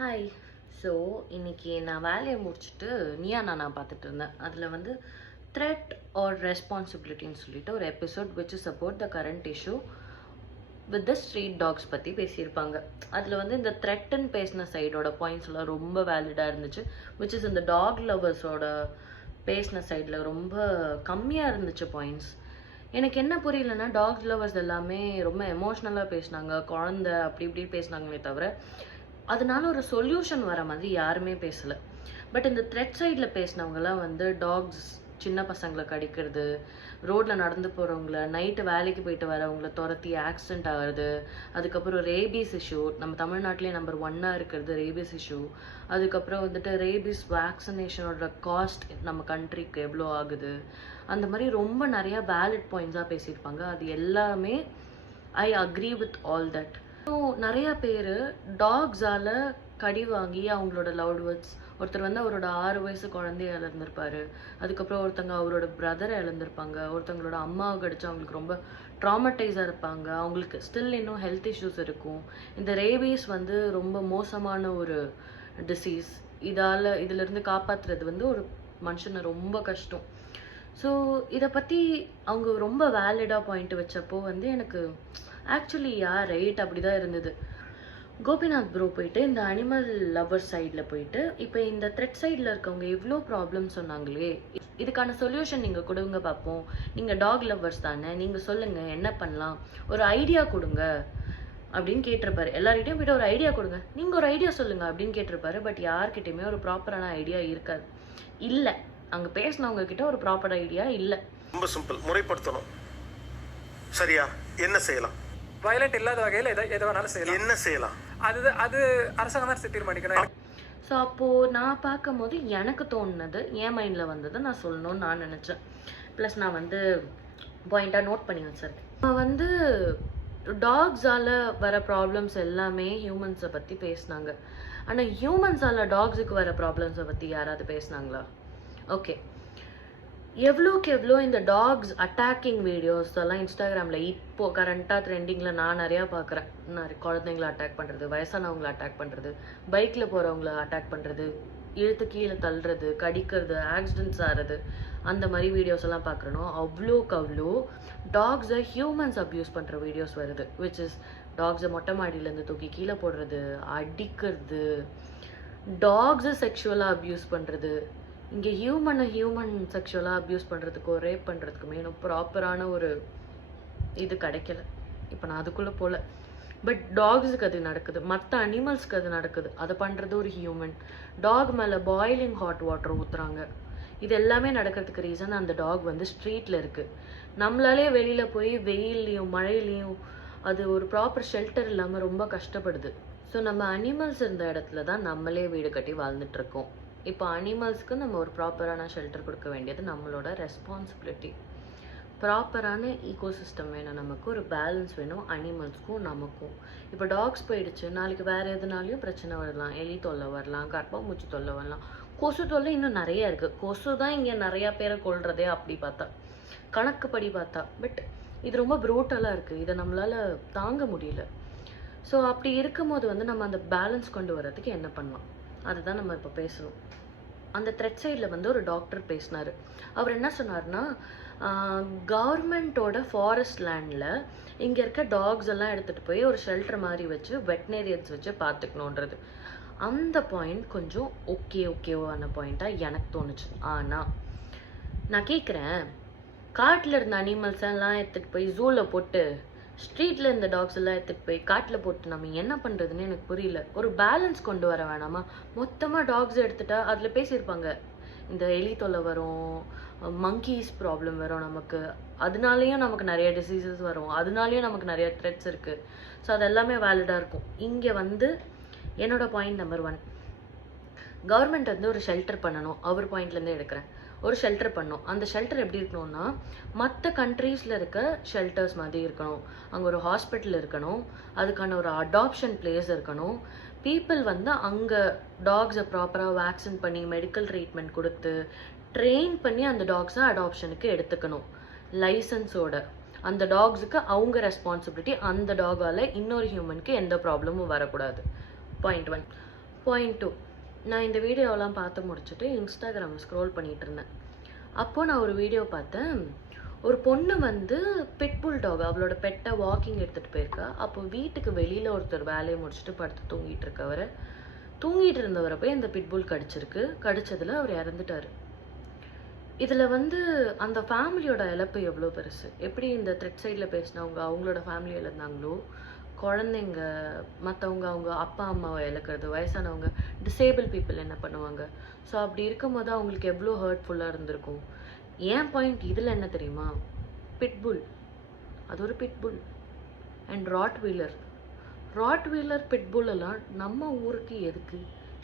Hi. So இன்னைக்கு நான் வேலையை முடிச்சுட்டு நீயா நானா பார்த்துட்டு இருந்தேன். அதில் வந்து த்ரெட் ஆர் ரெஸ்பான்சிபிலிட்டின்னு சொல்லிட்டு ஒரு episode which is about the current issue with the street dogs பற்றி பேசியிருப்பாங்க. அதில் வந்து இந்த த்ரெட்டுன்னு பேசின சைடோட பாயிண்ட்ஸ்லாம் ரொம்ப வேலிடாக இருந்துச்சு. விச் இஸ் இந்த டாக் லவர்ஸோட பேசின சைடில் ரொம்ப கம்மியாக இருந்துச்சு பாயிண்ட்ஸ். எனக்கு என்ன புரியலன்னா, டாக் லவர்ஸ் எல்லாமே ரொம்ப எமோஷ்னலாக பேசினாங்க, குழந்தை அப்படி இப்படி பேசினாங்களே தவிர அதனால ஒரு சொல்யூஷன் வர மாதிரி யாருமே பேசலை. பட் இந்த த்ரெட் சைடில் பேசினவங்கலாம் வந்து டாக்ஸ் சின்ன பசங்களை கடிக்கிறது, ரோட்டில் நடந்து போகிறவங்கள, நைட்டு வேலைக்கு போயிட்டு வரவங்கள துரத்தி ஆக்சிடென்ட் ஆகுறது, அதுக்கப்புறம் ரேபீஸ் இஷ்யூ, நம்ம தமிழ்நாட்டிலே நம்பர் 1 இருக்கிறது ரேபீஸ் இஷ்யூ. அதுக்கப்புறம் வந்துட்டு ரேபீஸ் வேக்சினேஷனோட காஸ்ட் நம்ம கண்ட்ரிக்கு எவ்வளோ ஆகுது, அந்த மாதிரி ரொம்ப நிறையா வேலிட் பாயிண்ட்ஸாக பேசியிருப்பாங்க. அது எல்லாமே I agree with all that. நிறைய பேர் டாக்ஸால கடி வாங்கி அவங்களோட லவ்ட் வேர்ட்ஸ், ஒருத்தர் வந்து அவரோட 6 வயசு குழந்தைய இழந்திருப்பாரு, அதுக்கப்புறம் ஒருத்தங்க அவரோட பிரதரை இழந்திருப்பாங்க, ஒருத்தங்களோட அம்மாவை கடிச்சு அவங்களுக்கு ரொம்ப ட்ராமடைஸாக இருப்பாங்க, அவங்களுக்கு ஸ்டில் இன்னும் ஹெல்த் இஷ்யூஸ் இருக்கும். இந்த ரேபீஸ் வந்து ரொம்ப மோசமான ஒரு டிசீஸ். இதிலிருந்து காப்பாற்றுறது வந்து ஒரு மனுஷனை ரொம்ப கஷ்டம். ஸோ இதை பற்றி அவங்க ரொம்ப வேலிடாக பாயிண்ட் வச்சப்போ வந்து எனக்கு ஆக்சுவலி ரைட் அப்படி தான் இருந்தது. கோபிநாத் ப்ரோ போயிட்டு இந்த அனிமல் லவர் சைடில் போயிட்டு இப்போ இந்த த்ரெட் சைடில் இருக்கவங்க எவ்வளோ ப்ராப்ளம் சொன்னாங்களே, இதுக்கான சொல்யூஷன் நீங்கள் கொடுங்க பார்ப்போம், நீங்கள் டாக் லவர்ஸ் தானே, நீங்கள் சொல்லுங்கள் என்ன பண்ணலாம், ஒரு ஐடியா கொடுங்க அப்படின்னு கேட்டிருப்பாரு. எல்லார்கிட்டையும் போய்ட்டு ஒரு ஐடியா கொடுங்க, நீங்கள் ஒரு ஐடியா சொல்லுங்கள் அப்படின்னு கேட்டிருப்பாரு. பட் யார்கிட்டையுமே ஒரு ப்ராப்பரான ஐடியா இருக்காது. இல்லை, அங்கே பேசினவங்க கிட்ட ஒரு ப்ராப்பர் ஐடியா இல்லை. ரொம்ப சிம்பிள், முறைப்படுத்தணும். சரியா? என்ன செய்யலாம்? வயலண்ட் இல்லாத வகையில் எதை வேணாலும் செய்யலாம். என்ன செய்யலாம்? அது அரசாங்கம் தான் தீர்மானிக்கணும். ஸோ அப்போது நான் பார்க்கும்போது எனக்கு தோணுனது, என் மைண்டில் வந்தது நான் சொல்லணும்னு நான் நினச்சேன். ப்ளஸ் நான் வந்து பாயிண்ட்டாக நோட் பண்ணி வச்சிருக்கேன். நான் வந்து டாக்ஸால் வர ப்ராப்ளம்ஸ் எல்லாமே ஹியூமன்ஸை பற்றி பேசினாங்க. ஆனால் ஹியூமன்ஸால் டாக்ஸுக்கு வர ப்ராப்ளம்ஸை பற்றி யாராவது பேசினாங்களா? ஓகே, எவ்வளோக்கு எவ்வளோ இந்த டாக்ஸ் அட்டாக்கிங் வீடியோஸ் எல்லாம் இன்ஸ்டாகிராமில் இப்போது கரண்ட்டாக ட்ரெண்டிங்கில் நான் நிறையா பார்க்குறேன். குழந்தைங்கள அட்டாக் பண்ணுறது, வயசானவங்களை அட்டாக் பண்ணுறது, பைக்கில் போகிறவங்கள அட்டாக் பண்ணுறது, இழுத்து கீழே தள்ளுறது, கடிக்கிறது, ஆக்சிடென்ட்ஸ் ஆகிறது, அந்த மாதிரி வீடியோஸ் எல்லாம் பார்க்குறனோ அவ்வளோக்கு அவ்வளோ டாக்ஸை ஹியூமன்ஸ் அப்யூஸ் பண்ணுற வீடியோஸ் வருது. விச் இஸ் டாக்ஸை மொட்டை மாடியிலேருந்து தூக்கி கீழே போடுறது, அடிக்கிறது, டாக்ஸை செக்ஷுவலாக அப்யூஸ் பண்ணுறது. இங்கே ஹியூமன் செக்ஷுவலாக அப்யூஸ் பண்ணுறதுக்கோ ரேப் பண்ணுறதுக்குமே இன்னும் ப்ராப்பரான ஒரு இது கிடைக்கல. இப்போ நான் அதுக்குள்ளே போகல. பட் டாக்ஸுக்கு அது நடக்குது, மற்ற அனிமல்ஸ்க்கு அது நடக்குது. அதை பண்ணுறது ஒரு ஹியூமன். டாக் மேலே பாய்லிங் ஹாட் வாட்டர் ஊற்றுறாங்க. இது எல்லாமே நடக்கிறதுக்கு ரீசன் அந்த டாக் வந்து ஸ்ட்ரீட்டில் இருக்குது. நம்மளாலே வெளியில் போய் வெயில்லையும் மழையிலையும் அது ஒரு ப்ராப்பர் ஷெல்டர் இல்லாமல் ரொம்ப கஷ்டப்படுது. ஸோ நம்ம அனிமல்ஸ் இருந்த இடத்துல தான் நம்மளே வீடு கட்டி வாழ்ந்துட்டுருக்கோம். இப்போ அனிமல்ஸ்க்கு நம்ம ஒரு ப்ராப்பரான ஷெல்டர் கொடுக்க வேண்டியது நம்மளோட ரெஸ்பான்சிபிலிட்டி. ப்ராப்பரான ஈகோசிஸ்டம் வேணும், நமக்கு ஒரு பேலன்ஸ் வேணும் அனிமல்ஸ்க்கும் நமக்கும். இப்போ டாக்ஸ் போயிடுச்சு, நாளைக்கு வேறு எதுனாலையும் பிரச்சனை வரலாம். எலி தொல்லை வரலாம், கர்ப்பாம்பூச்சி தொல்லை வரலாம், கொசு தொல்லை இன்னும் நிறைய இருக்குது. கொசு தான் இங்கே நிறையா பேரை கொள்றதே அப்படி பார்த்தா, கணக்குப்படி பார்த்தா. பட் இது ரொம்ப ப்ரூட்டலாக இருக்குது, இதை நம்மளால் தாங்க முடியல. ஸோ அப்படி இருக்கும்போது வந்து நம்ம அந்த பேலன்ஸ் கொண்டு வர்றதுக்கு என்ன பண்ணலாம், அதுதான் நம்ம இப்போ பேசணும். அந்த த்ரெட் சைடில் வந்து ஒரு டாக்டர் பேசினார். அவர் என்ன சொன்னார்னா, கவர்மெண்ட்டோட ஃபாரஸ்ட் லேண்டில் இங்கே இருக்க டாக்ஸ் எல்லாம் எடுத்துகிட்டு போய் ஒரு ஷெல்டர் மாதிரி வச்சு வெட்னேரியன்ஸ் வச்சு பார்த்துக்கணுன்றது. அந்த பாயிண்ட் கொஞ்சம் ஓகேவான பாயிண்ட்டாக எனக்கு தோணுச்சு. ஆனால் நான் கேட்குறேன், காட்டில் இருந்த அனிமல்ஸ் எல்லாம் எடுத்துகிட்டு போய் ஜூவில் போட்டு, ஸ்ட்ரீட்டில் இந்த டாக்ஸ் எல்லாம் எடுத்துகிட்டு போய் காட்டில் போட்டு நம்ம என்ன பண்ணுறதுன்னு எனக்கு புரியல. ஒரு பேலன்ஸ் கொண்டு வர வேணாமா? மொத்தமாக டாக்ஸ் எடுத்துட்டா அதில் பேசியிருப்பாங்க, இந்த எலி தொல்லை வரும், மங்கீஸ் ப்ராப்ளம் வரும் நமக்கு, அதனாலேயும் நமக்கு நிறைய டிசீசஸ் வரும், அதனாலேயும் நமக்கு நிறைய த்ரெட்ஸ் இருக்குது. ஸோ அது எல்லாமே வேலிடாக இருக்கும். இங்கே வந்து என்னோட பாயிண்ட் நம்பர் 1, கவர்மெண்ட் வந்து ஒரு ஷெல்டர் பண்ணணும். அவர் பாயிண்ட்லேருந்து எடுக்கிறேன். ஒரு ஷெல்டர் பண்ணணும். அந்த ஷெல்டர் எப்படி இருக்கணும்னா, மற்ற கண்ட்ரீஸில் இருக்க ஷெல்டர்ஸ் மாதிரி இருக்கணும். அங்கே ஒரு ஹாஸ்பிட்டல் இருக்கணும், அதுக்கான ஒரு அடாப்ஷன் பிளேஸ் இருக்கணும். பீப்புள் வந்து அங்கே டாக்ஸை ப்ராப்பராக வேக்சின் பண்ணி மெடிக்கல் ட்ரீட்மெண்ட் கொடுத்து ட்ரெயின் பண்ணி அந்த டாக்ஸை அடாப்ஷனுக்கு எடுத்துக்கணும் லைசன்ஸோட. அந்த டாக்ஸுக்கு அவங்க ரெஸ்பான்சிபிலிட்டி, அந்த டாகால் இன்னொரு ஹியூமனுக்கு எந்த ப்ராப்ளமும் வரக்கூடாது. பாயிண்ட் 1. பாயிண்ட் 2. நான் இந்த வீடியோவெல்லாம் பார்த்து முடிச்சுட்டு இன்ஸ்டாகிராம் ஸ்க்ரோல் பண்ணிட்டு இருந்தேன். அப்போ நான் ஒரு வீடியோ பார்த்தேன். ஒரு பொண்ணு வந்து பிட்புல் டாக் அவளோட பெட்டை வாக்கிங் எடுத்துகிட்டு போயிருக்கா. அப்போ வீட்டுக்கு வெளியில் ஒருத்தர் வேலையை முடிச்சுட்டு படுத்து தூங்கிட்டு இருந்தவரை போய் அந்த பிட்புல் கடிச்சதில் அவர் இறந்துட்டார். இதில் வந்து அந்த ஃபேமிலியோட இழப்பு எவ்வளோ பெருசு. எப்படி இந்த த்ரெட் சைடில் பேசினவங்க அவங்களோட ஃபேமிலியில் இருந்தாங்களோ, குழந்தைங்க மற்றவங்க அவங்க அப்பா அம்மாவை இழக்கிறது, வயசானவங்க டிசேபிள் பீப்புள் என்ன பண்ணுவாங்க. ஸோ அப்படி இருக்கும்போது அவங்களுக்கு எவ்வளோ ஹர்ட்ஃபுல்லாக இருந்திருக்கும். ஏன் பாயிண்ட் இதில் என்ன தெரியுமா, பிட்புல் அது ஒரு பிட்புல் அண்ட் ராட்வீலர் பிட்புல் எல்லாம் நம்ம ஊருக்கு எதுக்கு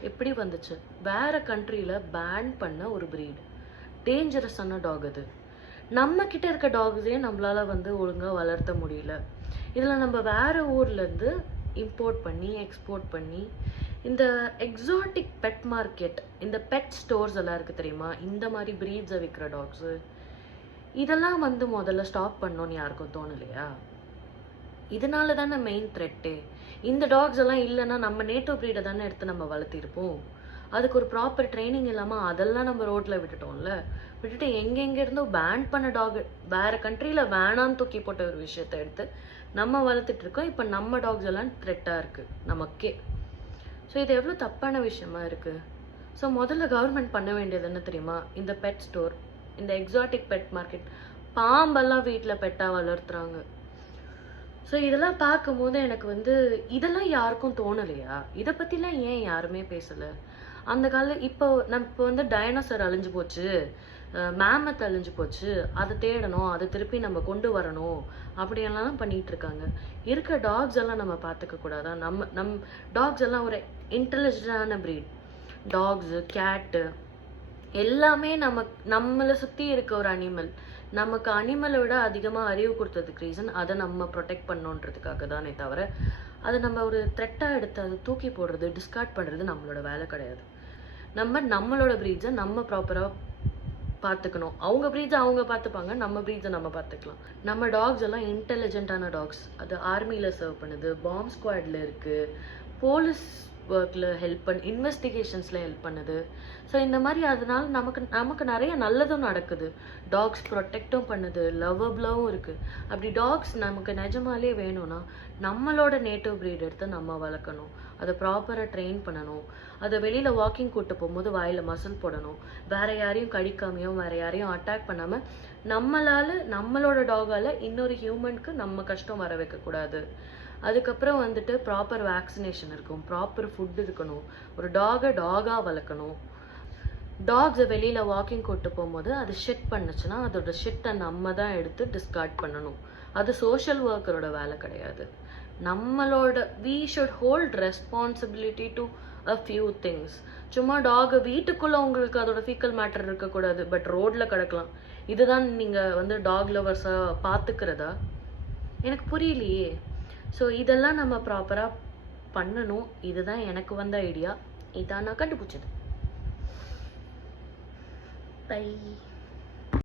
எப்படி வந்துச்சு? வேற கண்ட்ரியில் பேன் பண்ண ஒரு ப்ரீட், டேஞ்சரஸான டாக். அது நம்ம கிட்ட இருக்க டாக்ஸே நம்மளால வந்து ஒழுங்காக வளர்த்த முடியல. இதில் நம்ம வேற ஊர்லேருந்து இம்போர்ட் பண்ணி எக்ஸ்போர்ட் பண்ணி இந்த எக்ஸாட்டிக் பெட் மார்க்கெட், இந்த பெட் ஸ்டோர்ஸ் எல்லாம் இருக்குது தெரியுமா, இந்த மாதிரி ப்ரீட்ஸை விற்கிற டாக்ஸு, இதெல்லாம் வந்து முதல்ல ஸ்டாப் பண்ணோன்னு யாருக்கும் தோணலையா? இதனால தானே மெயின் த்ரெட்டே. இந்த டாக்ஸ் எல்லாம் இல்லைன்னா நம்ம நேட்டிவ் ப்ரீடை தானே எடுத்து நம்ம வளர்த்திருப்போம். அதுக்கு ஒரு ப்ராப்பர் ட்ரைனிங் இல்லாமல் அதெல்லாம் நம்ம ரோட்டில் விட்டுட்டு எங்கெங்கே இருந்தோ பேன் பண்ண டாக், வேறு கண்ட்ரியில் வேணான்னு தூக்கி போட்ட ஒரு விஷயத்தை எடுத்து நம்ம வளர்த்துட்டு இருக்கோம். இப்போ நம்ம டாக்ஸ் எல்லாம் த்ரெட்டாக இருக்குது நமக்கே. ஸோ இது எவ்வளோ தப்பான விஷயமா இருக்குது. ஸோ முதல்ல கவர்மெண்ட் பண்ண வேண்டியது என்ன தெரியுமா, இந்த பெட் ஸ்டோர், இந்த எக்ஸாட்டிக் பெட் மார்க்கெட், பாம்பெல்லாம் வீட்டில் பெட்டாக வளர்த்துறாங்க. ஸோ இதெல்லாம் பார்க்கும்போது எனக்கு வந்து இதெல்லாம் யாருக்கும் தோணலையா? இதை பற்றிலாம் ஏன் யாருமே பேசலை? அந்த இப்போ வந்து டைனோசர் அழிஞ்சு போச்சு, மேமத் அழிஞ்சு போச்சு, அதை தேடணும், அதை திருப்பி நம்ம கொண்டு வரணும் அப்படியெல்லாம் பண்ணிட்டு இருக்காங்க. இருக்க டாக்ஸ் எல்லாம் நம்ம பார்த்துக்க கூடாதா? நம் டாக்ஸ் எல்லாம் ஒரு இன்டெலிஜென்டான ப்ரீட். டாக்ஸு, கேட்டு எல்லாமே நம்மளை சுற்றி இருக்க ஒரு அனிமல். நமக்கு அனிமலை விட அதிகமாக அறிவு கொடுத்ததுக்கு ரீசன் அதை நம்ம ப்ரொடெக்ட் பண்ணோன்றதுக்காக தானே தவிர அதை நம்ம ஒரு த்ரெட்டாக எடுத்து அதை தூக்கி போடுறது, டிஸ்கார்ட் பண்ணுறது நம்மளோட வேலை கிடையாது. நம்மளோட ப்ரீட்ஸை நம்ம ப்ராப்பராக பார்த்துக்கணும். அவங்க ப்ரீட்ஸை அவங்க பார்த்துப்பாங்க, நம்ம ப்ரீட்ஸை நம்ம பார்த்துக்கலாம். நம்ம டாக்ஸ் எல்லாம் இன்டெலிஜென்ட்டான டாக்ஸ். அது ஆர்மியில் சர்வ் பண்ணுது, பாம்ப் ஸ்குவாடில் இருக்குது, போலீஸ் ஒர்க்கில் ஹெல்ப் இன்வெஸ்டிகேஷன்ஸில் ஹெல்ப் பண்ணுது. ஸோ இந்த மாதிரி அதனால நமக்கு நிறைய நல்லதும் நடக்குது. டாக்ஸ் ப்ரொடெக்டும் பண்ணுது, லவ்வபிளாகவும் இருக்குது. அப்படி டாக்ஸ் நமக்கு நிஜமாலே வேணும்னா நம்மளோட நேட்டிவ் ப்ரீட் எடுத்து நம்ம வளர்க்கணும். அதை ப்ராப்பராக ட்ரெயின் பண்ணணும். அதை வெளியில் வாக்கிங் கூட்டு போகும்போது வாயில் மசில் போடணும். வேறு யாரையும் கடிக்காமையும் வேறு யாரையும் அட்டாக் பண்ணாமல் நம்மளோட டாகால் இன்னொரு ஹியூமனுக்கு நம்ம கஷ்டம் வர வைக்கக்கூடாது. அதுக்கப்புறம் வந்துட்டு ப்ராப்பர் வேக்சினேஷன் இருக்கும், ப்ராப்பர் ஃபுட் இருக்கணும். ஒரு டாகாக வளர்க்கணும். டாக்ஸை வெளியில் வாக்கிங் கூட்டு போகும்போது அது ஷிட் பண்ணுச்சுன்னா அதோட ஷிட்டை நம்ம தான் எடுத்து டிஸ்கார்ட் பண்ணணும். அது சோஷியல் ஒர்க்கரோட வேலை கிடையாது. we should hold responsibility to a few things. சும்மா டாக் வீட்டுக்குள்ளே உங்களுக்கு அதோட ஃபீக்கல் மேட்டர் இருக்கக்கூடாது, பட் ரோடில் கிடக்கலாம். இதுதான் நீங்கள் வந்து டாக் லவர்ஸாக பார்த்துக்கிறதா? எனக்கு புரியலையே. ஸோ இதெல்லாம் நம்ம ப்ராப்பராக பண்ணணும். இதுதான் எனக்கு வந்த ஐடியா, இதான் நான் கண்டுபிடிச்சது. பை.